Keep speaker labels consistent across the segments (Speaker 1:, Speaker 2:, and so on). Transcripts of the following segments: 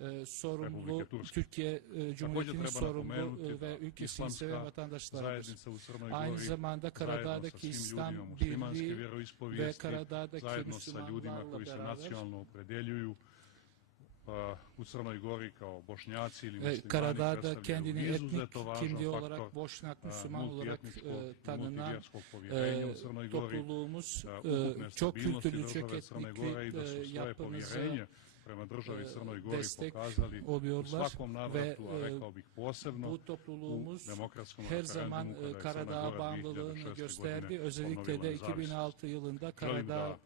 Speaker 1: e, sorumlu. Türkiye e, Cumhuriyeti'nin sorumlu e, ve ülkesini seven
Speaker 2: Crnoj
Speaker 1: Aynı zamanda Karadağ'daki İslam Birliği ve Karadağ'daki Müslümanlarla beraber
Speaker 2: u Crnoj Gori kao bošnjaci ili
Speaker 1: e,
Speaker 2: muslimani
Speaker 1: Karadağ'da kendini etnik kimliği olarak Boşnak Müslüman olarak e, tanınan e, topluluğumuz e, çok kültürlü, çok etnikli e,
Speaker 2: povjerenje prema državi
Speaker 1: e,
Speaker 2: Crnoj Gori pokazali u svakom navratu, a
Speaker 1: e,
Speaker 2: rekao bih posebno u demokratskom
Speaker 1: her zaman Karadağ bağımlılığını
Speaker 2: 2006.
Speaker 1: gösterdi. Özellikle de
Speaker 2: nezavisnost.
Speaker 1: 2006 yılında Karadağ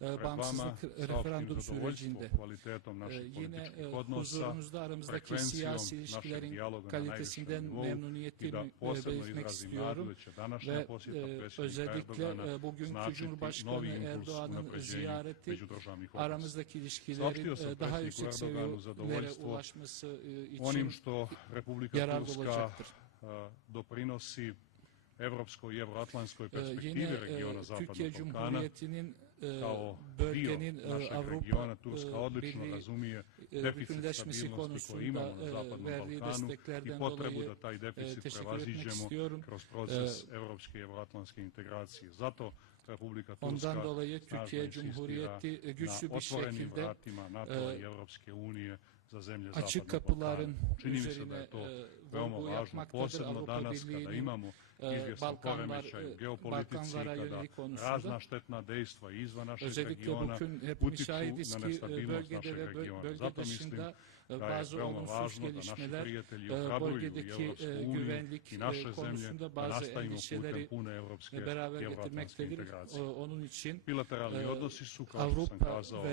Speaker 1: e,
Speaker 2: vama
Speaker 1: bağımsızlık referandum sürecinde e, yine e,
Speaker 2: odnosa,
Speaker 1: huzurumuzda aramızdaki siyasi ilişkilerin kalitesinden memnuniyetimi belirtmek istiyorum. Ve e, özellikle bugünkü Cumhurbaşkanı Erdoğan'ın ziyareti aramızdaki ilişkilerin daha yüksek seviyelere ulaşması için yararlı olacaktır.
Speaker 2: doprinosi evropskoj i evroatlantskoj
Speaker 1: E,
Speaker 2: perspektivi regiona Zapadnog Balkana kao
Speaker 1: bölgenin
Speaker 2: dio
Speaker 1: e,
Speaker 2: našeg regiona Turska
Speaker 1: e,
Speaker 2: odlično razumije
Speaker 1: e,
Speaker 2: deficit stabilnosti koji imamo na
Speaker 1: e,
Speaker 2: Zapadnom Balkanu i
Speaker 1: desteklerden
Speaker 2: potrebu da taj
Speaker 1: e,
Speaker 2: deficit prevaziđemo kroz proces evropske i evroatlantske integracije. Zato Republika Turska snažno insistira
Speaker 1: e,
Speaker 2: na otvorenim vratima NATO
Speaker 1: e,
Speaker 2: i Evropske unije za zemlje Zapadnog Balkana. Čini mi se da je to
Speaker 1: e,
Speaker 2: veoma važno, posebno danas kada imamo
Speaker 1: e,
Speaker 2: Balkanvara, geopolitici, kada razna štetna dejstva izva našeg regiona utiču na nestabilnost našeg regiona. Zato mislim da je veoma važno da naši prijatelji ohrabruju
Speaker 1: u
Speaker 2: Evropsku uniju i naše zemlje da nastavimo putem pune evropske
Speaker 1: evroatlanske
Speaker 2: integracije. Bilateralni odnosi su, kao što sam kazao,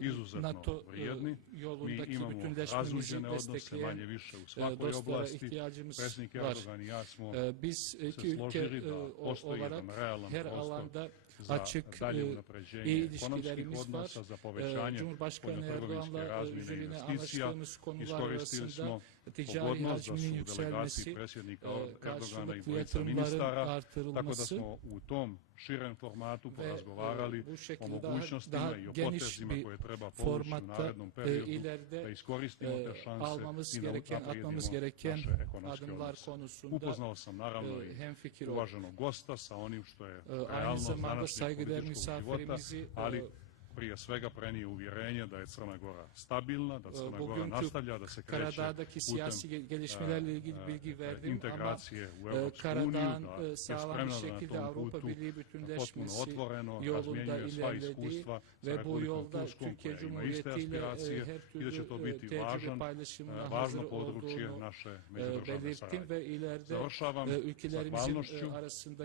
Speaker 2: izuzetno vrijedni. Mi imamo razuđene odnose manje više u svakoj oblasti.
Speaker 1: Presnik
Speaker 2: Erdogan i ja smo
Speaker 1: E, Biz iki ülke
Speaker 2: složili
Speaker 1: e, olarak her alanda
Speaker 2: za
Speaker 1: Aček,
Speaker 2: dalje unapređenje ekonomskih odnosa, za povećanje
Speaker 1: poljoprgovinske
Speaker 2: razmine i investicija. Iskoristili smo pogodnost da su delegaciji predsjednika Erdogana i
Speaker 1: vojica
Speaker 2: ministara, tako da smo u tom širem formatu porazgovarali o mogućnostima i o potezima koje treba povući u narednom periodu da iskoristimo te šanse i da
Speaker 1: naprijedimo
Speaker 2: naše ekonomske odnose. Upoznao sam naravno i uvaženog gosta sa onim što je
Speaker 1: realno
Speaker 2: znanas
Speaker 1: našeg
Speaker 2: političkog života, ali prije svega prenije uvjerenje da je Crna Gora stabilna, da Crna Gora nastavlja, da se kreće putem e, e,
Speaker 1: e
Speaker 2: integracije u Europsku uniju, da je spremna na tom putu,
Speaker 1: da
Speaker 2: potpuno otvoreno, razmijenjuje sva iskustva sa Republikom Turskom, koja ima iste aspiracije i da će to biti važan, e, važno područje naše međudržavne saradnje. Završavam
Speaker 1: sa hvalnošću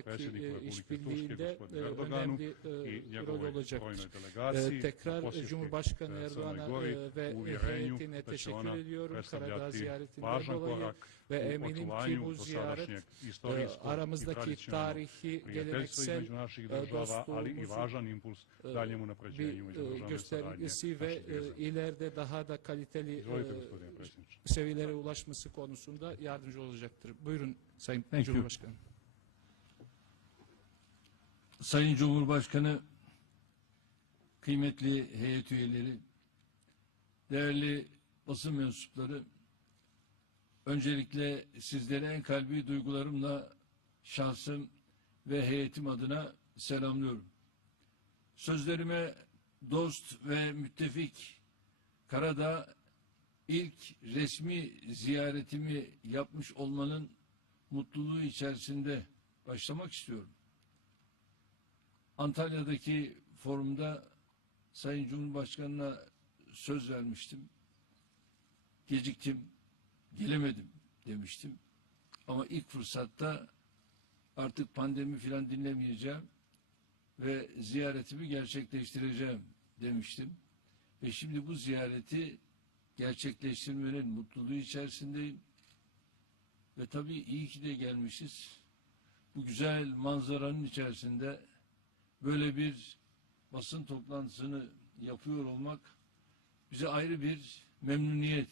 Speaker 2: predsjedniku Republike Turske, gospodinu Erdoganu i njegovoj brojnoj delegaciji.
Speaker 1: E, tekrar Cumhurbaşkanı
Speaker 2: e,
Speaker 1: Erdoğan'a e, ve heyetine teşekkür ediyorum Karadağ ziyaretinden dolayı ve eminim ki bu ziyaret e, aramızdaki tarihi, geleneksel
Speaker 2: između naših država, ali i
Speaker 1: dostluğumuzu
Speaker 2: važan impuls daljem unapređenju
Speaker 1: bir göstergesi ve ileride daha da kaliteli seviyelere ulaşması konusunda yardımcı olacaktır. Buyurun Sayın
Speaker 3: Thank you.
Speaker 1: Cumhurbaşkanı.
Speaker 3: Sayın Cumhurbaşkanı, kıymetli heyet üyeleri, değerli basın mensupları, öncelikle sizlere en kalbi duygularımla şahsım ve heyetim adına selamlıyorum. Sözlerime dost ve müttefik Karadağ ilk resmi ziyaretimi yapmış olmanın mutluluğu içerisinde başlamak istiyorum. Antalya'daki forumda Sayın Cumhurbaşkanı'na söz vermiştim. Geciktim, gelemedim demiştim. Ama ilk fırsatta artık pandemi filan dinlemeyeceğim ve ziyaretimi gerçekleştireceğim demiştim. Ve şimdi bu ziyareti gerçekleştirmenin mutluluğu içerisindeyim. Ve tabii iyi ki de gelmişiz. Bu güzel manzaranın içerisinde böyle bir basın toplantısını yapıyor olmak bize ayrı bir memnuniyet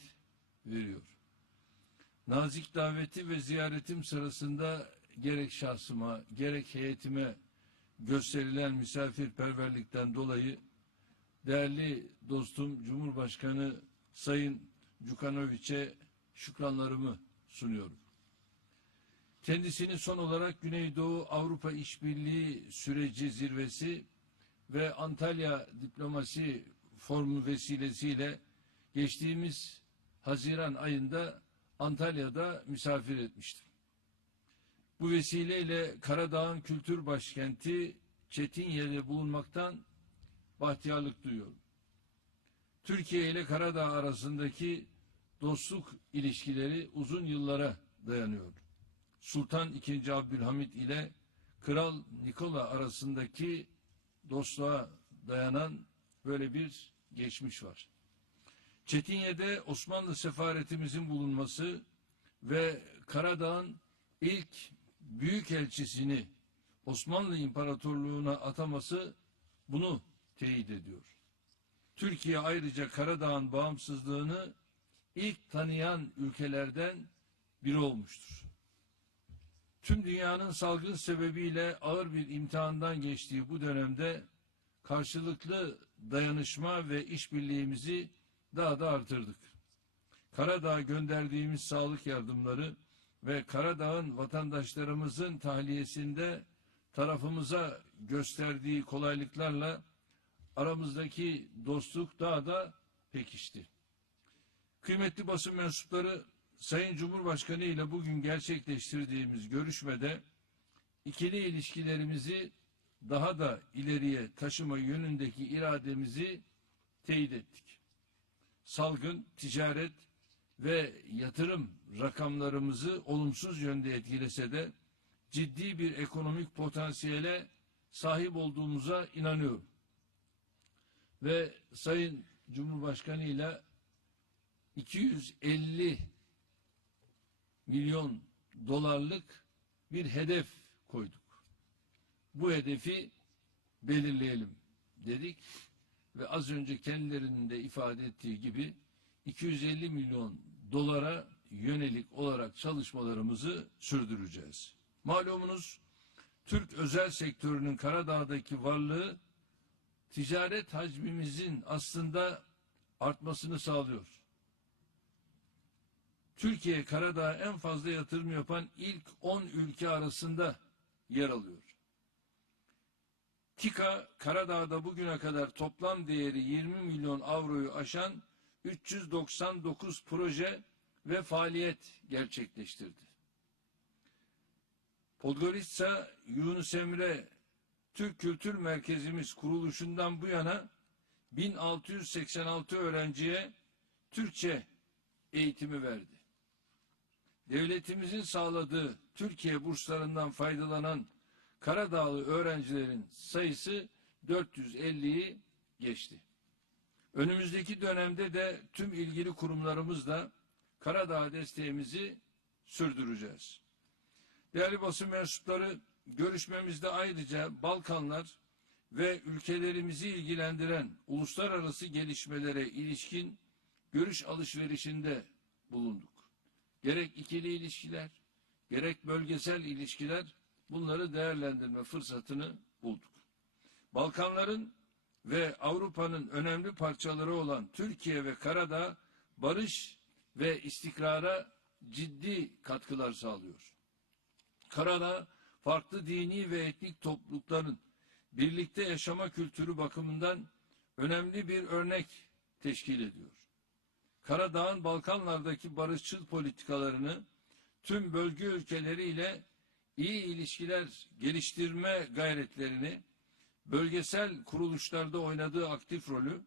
Speaker 3: veriyor. Nazik daveti ve ziyaretim sırasında gerek şahsıma gerek heyetime gösterilen misafirperverlikten dolayı değerli dostum Cumhurbaşkanı Sayın Cukanovic'e şükranlarımı sunuyorum. Kendisini son olarak Güneydoğu Avrupa İşbirliği süreci zirvesi ve Antalya Diplomasi Forumu vesilesiyle geçtiğimiz Haziran ayında Antalya'da misafir etmiştim. Bu vesileyle Karadağ'ın kültür başkenti Çetinye'de bulunmaktan bahtiyarlık duyuyorum. Türkiye ile Karadağ arasındaki dostluk ilişkileri uzun yıllara dayanıyor. Sultan II. Abdülhamit ile Kral Nikola arasındaki dostluğa dayanan böyle bir geçmiş var. Çetinye'de Osmanlı sefaretimizin bulunması ve Karadağ'ın ilk büyükelçisini Osmanlı İmparatorluğu'na ataması bunu teyit ediyor. Türkiye ayrıca Karadağ'ın bağımsızlığını ilk tanıyan ülkelerden biri olmuştur. Tüm dünyanın salgın sebebiyle ağır bir imtihandan geçtiği bu dönemde karşılıklı dayanışma ve işbirliğimizi daha da artırdık. Karadağ'a gönderdiğimiz sağlık yardımları ve Karadağ'ın vatandaşlarımızın tahliyesinde tarafımıza gösterdiği kolaylıklarla aramızdaki dostluk daha da pekişti. Kıymetli basın mensupları Sayın Cumhurbaşkanı ile bugün gerçekleştirdiğimiz görüşmede ikili ilişkilerimizi daha da ileriye taşıma yönündeki irademizi teyit ettik. Salgın, ticaret ve yatırım rakamlarımızı olumsuz yönde etkilese de ciddi bir ekonomik potansiyele sahip olduğumuza inanıyorum. Ve Sayın Cumhurbaşkanı ile 250 milyon dolarlık bir hedef koyduk. Bu hedefi belirleyelim dedik ve az önce kendilerinin de ifade ettiği gibi 250 milyon dolara yönelik olarak çalışmalarımızı sürdüreceğiz. Malumunuz Türk özel sektörünün Karadağ'daki varlığı ticaret hacmimizin aslında artmasını sağlıyor. Türkiye Karadağ'a en fazla yatırım yapan ilk 10 ülke arasında yer alıyor. TİKA Karadağ'da bugüne kadar toplam değeri 20 milyon avroyu aşan 399 proje ve faaliyet gerçekleştirdi. Podgorica Yunus Emre Türk Kültür Merkezimiz kuruluşundan bu yana 1686 öğrenciye Türkçe eğitimi verdi. Devletimizin sağladığı Türkiye burslarından faydalanan Karadağlı öğrencilerin sayısı 450'yi geçti. Önümüzdeki dönemde de tüm ilgili kurumlarımızla Karadağ desteğimizi sürdüreceğiz. Değerli basın mensupları görüşmemizde ayrıca Balkanlar ve ülkelerimizi ilgilendiren uluslararası gelişmelere ilişkin görüş alışverişinde bulunduk. Gerek ikili ilişkiler, gerek bölgesel ilişkiler bunları değerlendirme fırsatını bulduk. Balkanların ve Avrupa'nın önemli parçaları olan Türkiye ve Karadağ barış ve istikrara ciddi katkılar sağlıyor. Karadağ farklı dini ve etnik toplulukların birlikte yaşama kültürü bakımından önemli bir örnek teşkil ediyor. Karadağ'ın Balkanlardaki barışçıl politikalarını tüm bölge ülkeleriyle iyi ilişkiler geliştirme gayretlerini, bölgesel kuruluşlarda oynadığı aktif rolü,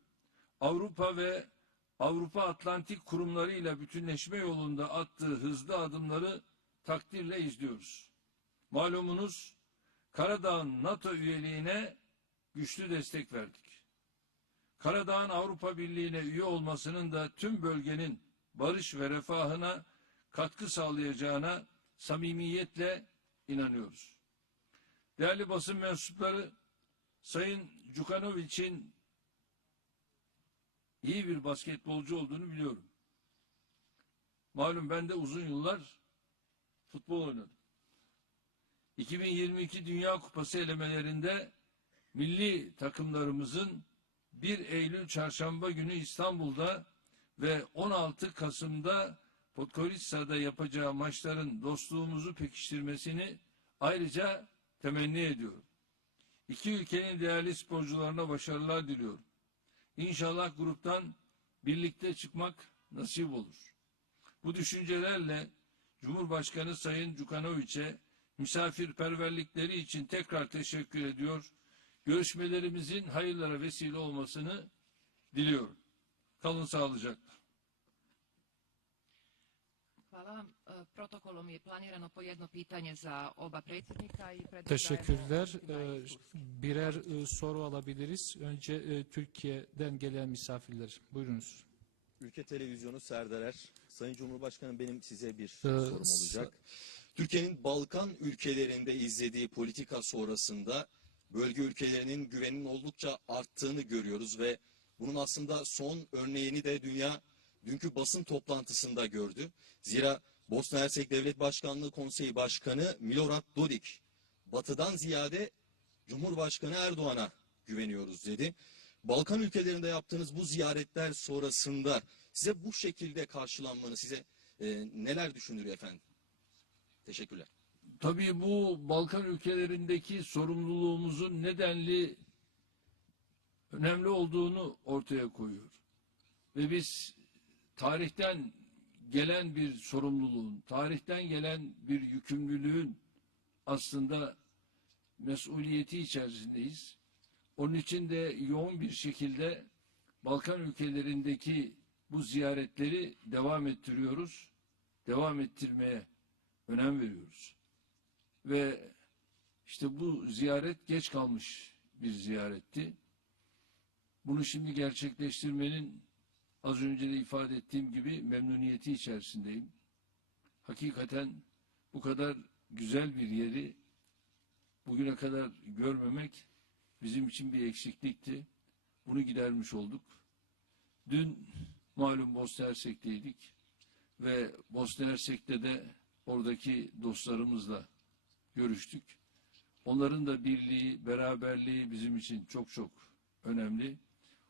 Speaker 3: Avrupa ve Avrupa Atlantik kurumlarıyla bütünleşme yolunda attığı hızlı adımları takdirle izliyoruz. Malumunuz Karadağ'ın NATO üyeliğine güçlü destek verdik. Karadağ'ın Avrupa Birliği'ne üye olmasının da tüm bölgenin barış ve refahına katkı sağlayacağına samimiyetle inanıyoruz. Değerli basın mensupları, Sayın Cukanovic'in iyi bir basketbolcu olduğunu biliyorum. Malum ben de uzun yıllar futbol oynadım. 2022 Dünya Kupası elemelerinde milli takımlarımızın 1 Eylül çarşamba günü İstanbul'da ve 16 Kasım'da Podgorica'da yapacağı maçların dostluğumuzu pekiştirmesini ayrıca temenni ediyorum. İki ülkenin değerli sporcularına başarılar diliyorum. İnşallah gruptan birlikte çıkmak nasip olur. Bu düşüncelerle Cumhurbaşkanı Sayın Cukanoviç'e misafirperverlikleri için tekrar teşekkür ediyor. Görüşmelerimizin hayırlara vesile olmasını diliyorum. Kalın sağlıcakla.
Speaker 4: Hvala vam. E, Protokolom je planirano po jedno pitanje za oba predsjednika i
Speaker 1: Teşekkürler.
Speaker 4: Turske.
Speaker 1: birer e, soru alabiliriz. Önce e, Türkiye'den gelen misafirler. Buyurunuz.
Speaker 5: Ülke Televizyonu Serdar Er. Sayın Cumhurbaşkanım benim size bir
Speaker 1: Ee,
Speaker 5: sorum olacak. Türkiye'nin Balkan ülkelerinde izlediği politika sonrasında bölge ülkelerinin güvenin oldukça arttığını görüyoruz ve bunun aslında son örneğini de dünya dünkü basın toplantısında gördü. Zira Bosna Hersek Devlet Başkanlığı Konseyi Başkanı Milorad Dodik batıdan ziyade Cumhurbaşkanı Erdoğan'a güveniyoruz dedi. Balkan ülkelerinde yaptığınız bu ziyaretler sonrasında size bu şekilde karşılanmanı size e, neler düşündürüyor efendim? Teşekkürler.
Speaker 3: Tabii bu Balkan ülkelerindeki sorumluluğumuzun nedenli önemli olduğunu ortaya koyuyor. Ve biz tarihten gelen bir sorumluluğun, tarihten gelen bir yükümlülüğün aslında mesuliyeti içerisindeyiz. Onun için de yoğun bir şekilde Balkan ülkelerindeki bu ziyaretleri devam ettiriyoruz. Devam ettirmeye önem veriyoruz. Ve işte bu ziyaret geç kalmış bir ziyaretti. Bunu şimdi gerçekleştirmenin az önce de ifade ettiğim gibi memnuniyeti içerisindeyim. Hakikaten bu kadar güzel bir yeri bugüne kadar görmemek bizim için bir eksiklikti. Bunu gidermiş olduk. Dün malum Bosna Hersek'teydik ve Bosna Hersek'te de oradaki dostlarımızla görüştük. Onların da birliği, beraberliği bizim için çok çok önemli.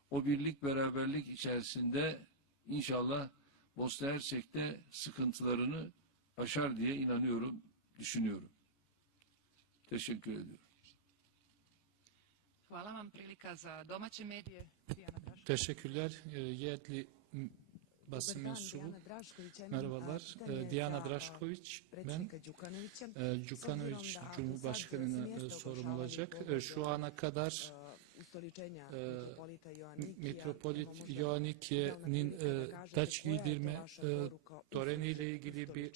Speaker 3: O birlik, beraberlik içerisinde inşallah Bosna Hersek'te sıkıntılarını aşar diye inanıyorum, düşünüyorum. Teşekkür ediyorum.
Speaker 4: Hvala vam. Prilika za domaće medije.
Speaker 1: Teşekkürler. E, yerli basın mensubu.
Speaker 6: İmam,
Speaker 1: Merhabalar. E, Dijana
Speaker 6: za, a,
Speaker 1: Drašković. Ben
Speaker 6: Đukanovića.
Speaker 1: e, Cumhurbaşkanı'na e, sorum olacak. E, Şu ana kadar e, e,
Speaker 6: da kažete
Speaker 1: taç giydirme e, töreniyle ilgili bir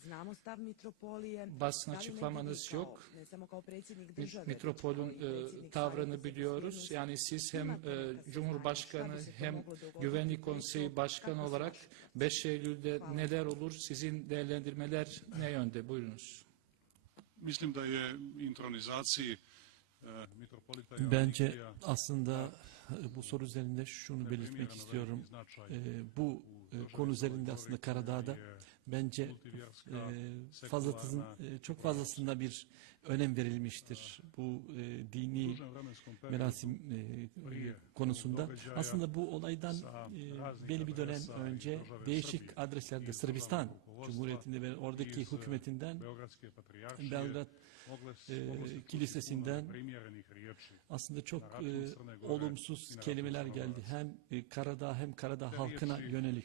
Speaker 6: ustoličenju. Znamo stav mitropolije.
Speaker 1: basın açıklamanız yok.
Speaker 6: Ne samo kao predsjednik
Speaker 1: Mi-
Speaker 6: države. već
Speaker 1: Mitropol'un
Speaker 6: kao i
Speaker 1: e, tavrını biliyoruz. Yani siz hem e, Cumhurbaşkanı hem Güvenlik Konseyi. Başkanı olarak
Speaker 6: vaša
Speaker 1: 5 Eylül'de neler olur? Sizin değerlendirmeler ne yönde? Buyurunuz.
Speaker 2: Mislim da je intronizaciji e, mitropolita
Speaker 7: Bence aslında bu soru üzerinde şunu belirtmek istiyorum.
Speaker 2: veliki značaj
Speaker 7: E, bu e, konu üzerinde aslında Karadağ'da bence e, fazlasın, e, çok fazlasında bir önem verilmiştir. Bu e, dini merasim e, konusunda. Aslında bu olaydan e, belli bir dönem önce değişik adreslerde Sırbistan Cumhuriyeti'nde ve oradaki hükümetinden Belgrad e, kilisesinden aslında çok e, olumsuz kelimeler geldi. Hem e, Karadağ hem Karadağ halkına yönelik.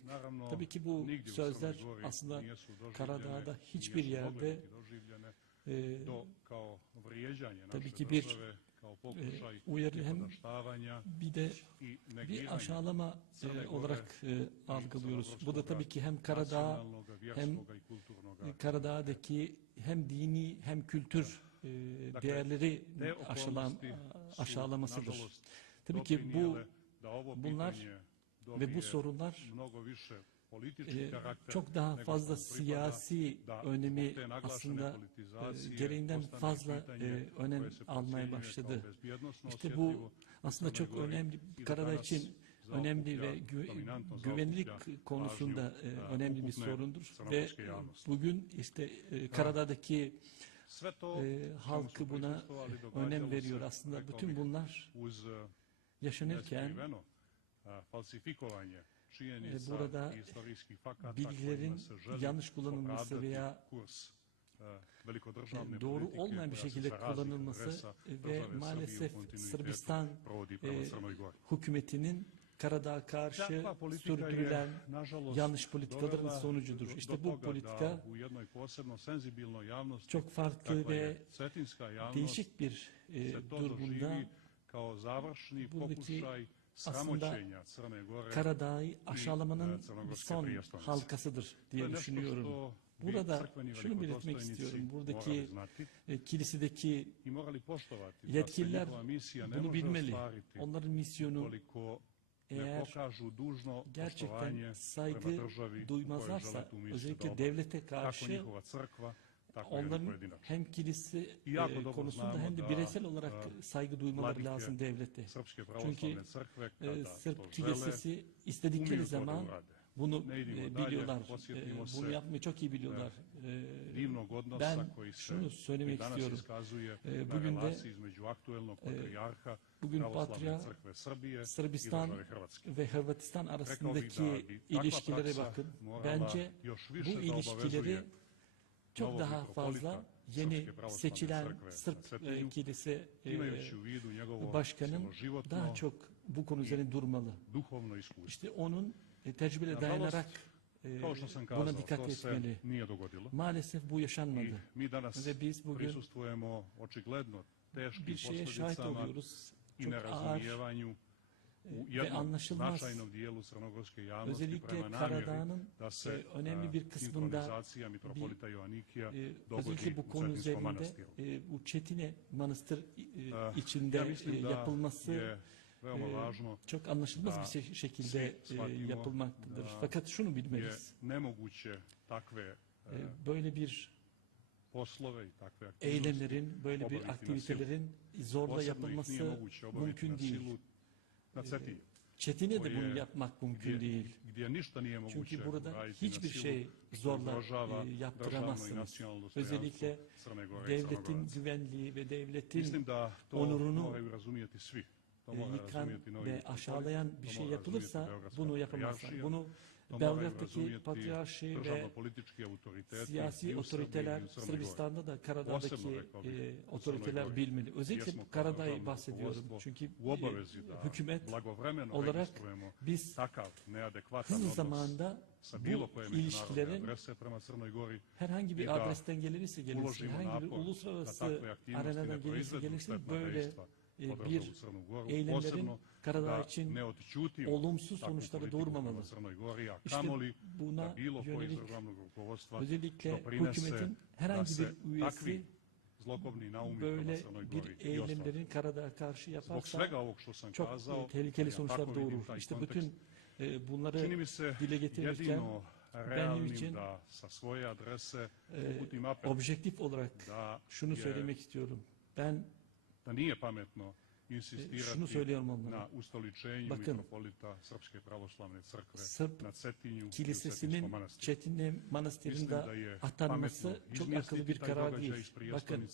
Speaker 7: Tabii ki bu sözler aslında Karadağ'da hiçbir yerde e, tabii ki bir, uyarı hem bir de bir aşağılama e, olarak e, algılıyoruz. Bu da tabii ki hem Karadağ e, Karadağ'daki hem dini hem kültür e, değerleri
Speaker 2: su,
Speaker 7: aşağılamasıdır. Tabii ki bu bunlar ve bu sorunlar e,
Speaker 2: karakter
Speaker 7: çok daha fazla siyasi önemi aslında e, gereğinden fazla e, önem almaya başladı. İşte bu aslında çok önemli Karadağ için önemli ve gü- güvenlik konusunda e, önemli bir sorundur ve bugün işte e, Karadağ'daki e, halkı buna önem veriyor. Aslında bütün bunlar yaşanırken
Speaker 2: činjenica
Speaker 7: burada bilgilerin yanlış kullanılması veya
Speaker 2: e, velikodržavne
Speaker 7: doğru olmayan bir şekilde kullanılması ve maalesef Sırbistan e, hükümetinin Karadağ'a karşı sürdürülen yanlış politikaların sonucudur. İşte bu politika çok farklı ve değişik bir e, durumda buradaki aslında
Speaker 2: Gore.
Speaker 7: Karadağ'ı
Speaker 2: e,
Speaker 7: aşağılamanın bir son
Speaker 2: prijestolnice.
Speaker 7: halkasıdır diye düşünüyorum. Burada şunu belirtmek istiyorum. Buradaki e, kilisedeki yetkililer bunu bilmeli. Onların misyonu eğer gerçekten saygı duymazlarsa özellikle devlete karşı onların hem kilise
Speaker 2: I jako
Speaker 7: e, konusunda hem de bireysel olarak
Speaker 2: e,
Speaker 7: saygı duymaları lazım
Speaker 2: pravoslavne crkve,
Speaker 7: E, Sırp kilisesi istedikleri zaman bunu e, biliyorlar. E, bunu yapmayı çok iyi biliyorlar. E, ben şunu söylemek istiyorum. E, bugün de,
Speaker 2: patrijarha
Speaker 7: bugün
Speaker 2: i
Speaker 7: Sırbistan ve Hırvatistan arasındaki ilişkilere bakın. Bence bu ilişkileri çok daha fazla yeni seçilen Sırp e, kilise e, başkanın daha çok bu konu üzerine durmalı. İşte onun e, tecrübele dayanarak e, buna dikkat etmeli. Maalesef bu yaşanmadı. Ve biz bugün bir şeye şahit oluyoruz. Çok ağır ve anlaşılmaz özellikle Karadağ'ın e, önemli
Speaker 2: e,
Speaker 7: bir kısmında
Speaker 2: Joannikija
Speaker 7: e, özellikle bu konu üzerinde e, bu Çetine Manastır e,
Speaker 2: E,
Speaker 7: içinde e, yapılması
Speaker 2: veoma važno
Speaker 7: çok anlaşılmaz bir şekilde yapılmaktadır. Fakat şunu bilmeliyiz.
Speaker 2: nemoguće takve
Speaker 7: böyle bir
Speaker 2: poslove i takve aktivnosti
Speaker 7: eylemlerin, böyle bir aktivitelerin zorla yapılması mümkün değil. Çetine de bunu yapmak mümkün değil. Çünkü burada hiçbir şey zorla e, yaptıramazsınız. Özellikle devletin güvenliği ve devletin onurunu e, yıkan ve aşağılayan bir şey yapılırsa bunu yapamazlar. Bunu Belgrad'daki patrijarşi ve siyasi otoriteler. Sırbistan'da da Karadağ'daki e, otoriteler bilmeli. Özellikle Karadağ'ı bahsediyorum. Çünkü e, hükümet olarak biz hızlı zamanda bu ilişkilerin herhangi bir adresten gelirse gelirse,
Speaker 2: uložimo
Speaker 7: herhangi bir uluslararası arenadan gelirse
Speaker 2: štetna
Speaker 7: böyle bir
Speaker 2: Crnu Goru,
Speaker 7: eylemlerin Karadağ
Speaker 2: da
Speaker 7: için olumsuz
Speaker 2: politiku
Speaker 7: doğurmamalı. İşte buna yönelik özellikle hükümetin herhangi bir üyesi böyle bir eylemlerin Karadağ'a karşı yaparsa çok e, tehlikeli sonuçlar doğurur. İşte bütün e, bunları dile getirirken
Speaker 2: realnim
Speaker 7: için, e, objektif olarak şunu söylemek istiyorum. Ben
Speaker 2: da nije pametno
Speaker 7: e,
Speaker 2: insistirati
Speaker 7: onlara.
Speaker 2: na ustoličenju
Speaker 7: Bakın,
Speaker 2: mitropolita Srpske pravoslavne crkve
Speaker 7: Sırp
Speaker 2: na Cetinju
Speaker 7: Kilisesinin
Speaker 2: manastiru.
Speaker 7: Çetinli Manastırı'nda atanması çok akıllı bir karar değil. Bakın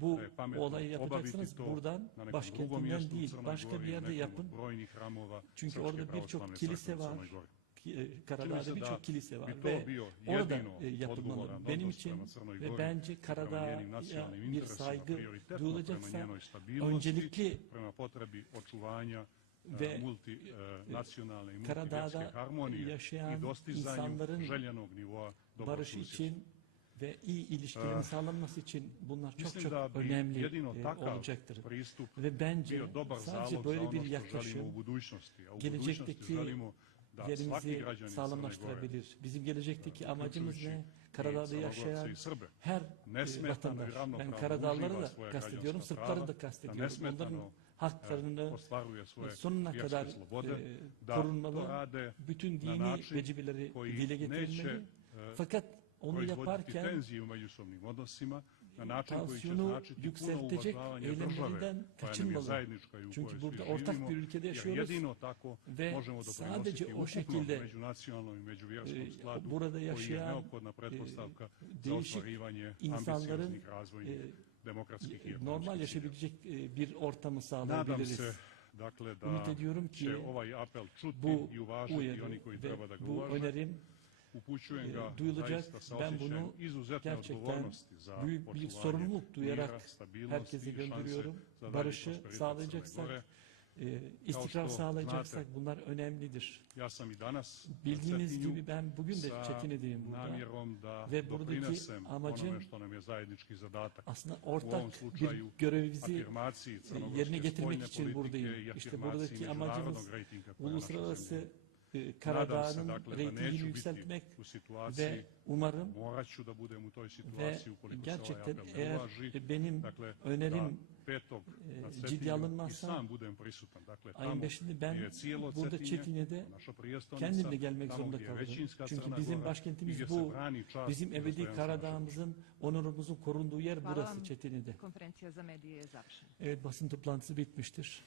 Speaker 7: bu olayı yapacaksınız buradan başkentinden değil başka bir yerde yapın. Çünkü orada birçok kilise var. E, Karadağ'da birçok kilise var ve orada e, yapılmalı. Benim için ve bence Karadağ'a bir saygı duyulacaksa öncelikli Ve,
Speaker 2: e, i
Speaker 7: Karadağ'da yaşayan insanların
Speaker 2: željenog nivoa dobrog
Speaker 7: barış
Speaker 2: susjedstva.
Speaker 7: için ve iyi ilişkilerin sağlanması için bunlar çok çok önemli olacaktır. Ve bence sadece böyle bir yaklaşım gelecekteki yerimizi sağlamlaştırabilir. Bizim gelecekteki amacımız ne? Karadağ'da yaşayan her e, vatandaş. Ben Karadağları da kastediyorum, Sırpları da kastediyorum. Onların haklarını
Speaker 2: svoje
Speaker 7: sonuna kadar e, korunmalı. Bütün dini vecibeleri dile getirilmeli.
Speaker 2: e,
Speaker 7: Fakat onu yaparken tansiyonu yükseltecek eylemlerinden kaçınmalı. Çünkü burada ortak bir ülkede yaşıyoruz ve sadece o şekilde e, burada yaşayan
Speaker 2: za
Speaker 7: değişik insanların e,
Speaker 2: i
Speaker 7: normal yaşayabilecek e, bir ortamı sağlayabiliriz.
Speaker 2: dakle
Speaker 7: Ümit
Speaker 2: da
Speaker 7: ediyorum ki
Speaker 2: ovaj apel čuti
Speaker 7: bu
Speaker 2: i uvažiti
Speaker 7: uyarı
Speaker 2: oni koji
Speaker 7: ve
Speaker 2: treba da ga
Speaker 7: bu önerim e,
Speaker 2: ga
Speaker 7: duyulacak. Ben bunu gerçekten büyük bir sorumluluk duyarak herkese gönderiyorum. Barışı sağlayacaksak, e, istikrar sağlayacaksak bunlar önemlidir. Bildiğiniz gibi ben bugün de
Speaker 2: sa
Speaker 7: Çetin'edeyim burada. Ve buradaki amacım-. Aslında ortak bir görevimizi yerine getirmek için buradayım. İşte buradaki amacımız uluslararası e,
Speaker 2: se
Speaker 7: Karadağ'ın reytingini yükseltmek ve umarım ve gerçekten eğer
Speaker 2: uvaži.
Speaker 7: benim önerim e, ciddi alınmazsa ayın
Speaker 2: tamo
Speaker 7: 5'inde
Speaker 2: gdje
Speaker 7: ben burada
Speaker 2: prijestolnica,
Speaker 7: kendim de gelmek zorunda kalırım. Çünkü bizim başkentimiz bu. Bizim ebedi Karadağ'ımızın onurumuzun korunduğu yer burası
Speaker 4: završena.
Speaker 7: Evet basın toplantısı bitmiştir.